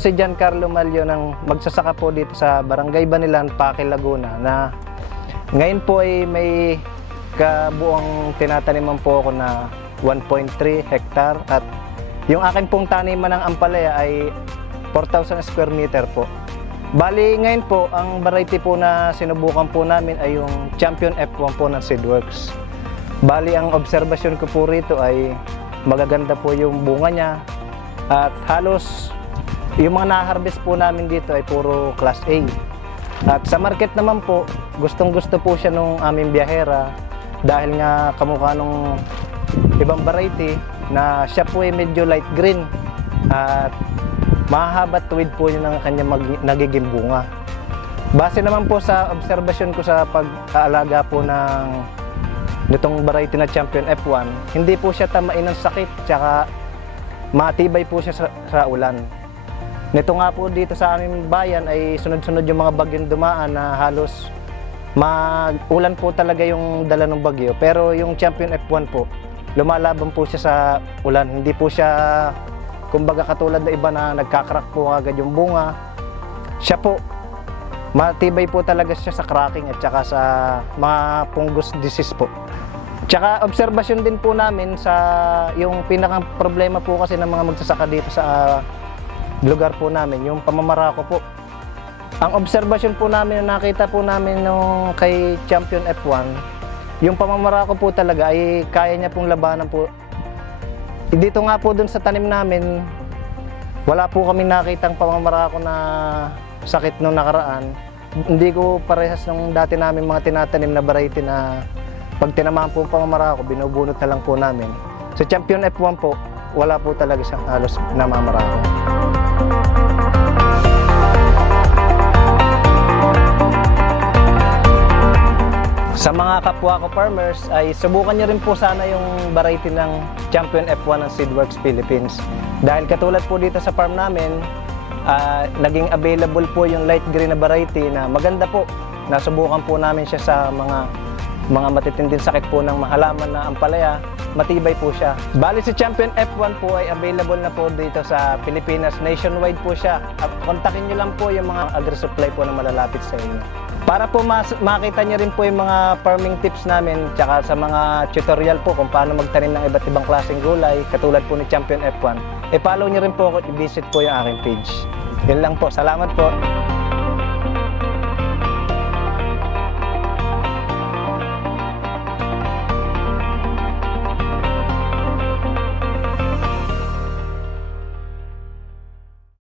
si Giancarlo Malyo ng magsasaka po dito sa Barangay Banilan, Paque, Laguna, na ngayon po ay may kabuang tinataniman po ako na 1.3 hektar at yung akin pong taniman ng ampalaya ay 4,000 square meter po. Bali ngayon po, ang variety po na sinubukan po namin ay yung Champion F1 po ng Seedworks. Bali ang obserbasyon ko po rito ay magaganda po yung bunga niya at halos yung mga na-harvest po namin dito ay puro Class A. At sa market naman po, gustong-gusto po siya nung aming biyahera dahil nga kamukha nung ibang variety na siya po ay medyo light green at mahahaba tuwid po yun ang kanyang nagiging bunga. Base naman po sa obserbasyon ko sa pag-aalaga po nitong variety na Champion F1, hindi po siya tamain ng sakit tsaka matibay po siya sa ulan. Nito nga po dito sa aming bayan ay sunod-sunod yung mga bagyong dumaan na halos ulan po talaga yung dala ng bagyo. Pero yung Champion F1 po, lumalaban po siya sa ulan. Hindi po siya, kumbaga katulad na iba na nagkakrak po agad yung bunga. Siya po, matibay po talaga siya sa cracking at saka sa mga fungus disease po. Tsaka obserbasyon din po namin sa yung pinakang problema po kasi ng mga magsasaka dito sa lugar po namin, yung pamamarako po. Ang obserbasyon po namin na nakita po namin nung kay Champion F1, yung pamamarako po talaga ay kaya niya pong labanan po. Dito nga po dun sa tanim namin, wala po kami nakitang pamamarako na sakit nung nakaraan. Hindi ko parehas ng dati namin mga tinatanim na variety na pag tinamaan po ang pamamarako, binubunot na lang po namin. Sa Champion F1 po, wala po talaga siyang halos namamarako. Sa mga kapwa ko farmers ay subukan niyo rin po sana yung variety ng Champion F1 ng Seedworks Philippines. Dahil katulad po dito sa farm namin, naging available po yung light green na variety na maganda po. Nasubukan po namin siya sa mga matitinding sakit po ng halaman na ampalaya, matibay po siya. Bali si Champion F1 po ay available na po dito sa Pilipinas. Nationwide po siya. Kontakin nyo lang po yung mga agri-supply po na malalapit sa inyo. Para po makita nyo rin po yung mga farming tips namin tsaka sa mga tutorial po kung paano magtanim ng iba't ibang klaseng gulay katulad po ni Champion F1. E follow nyo rin po ako, i-visit po yung aking page. Yun lang po. Salamat po.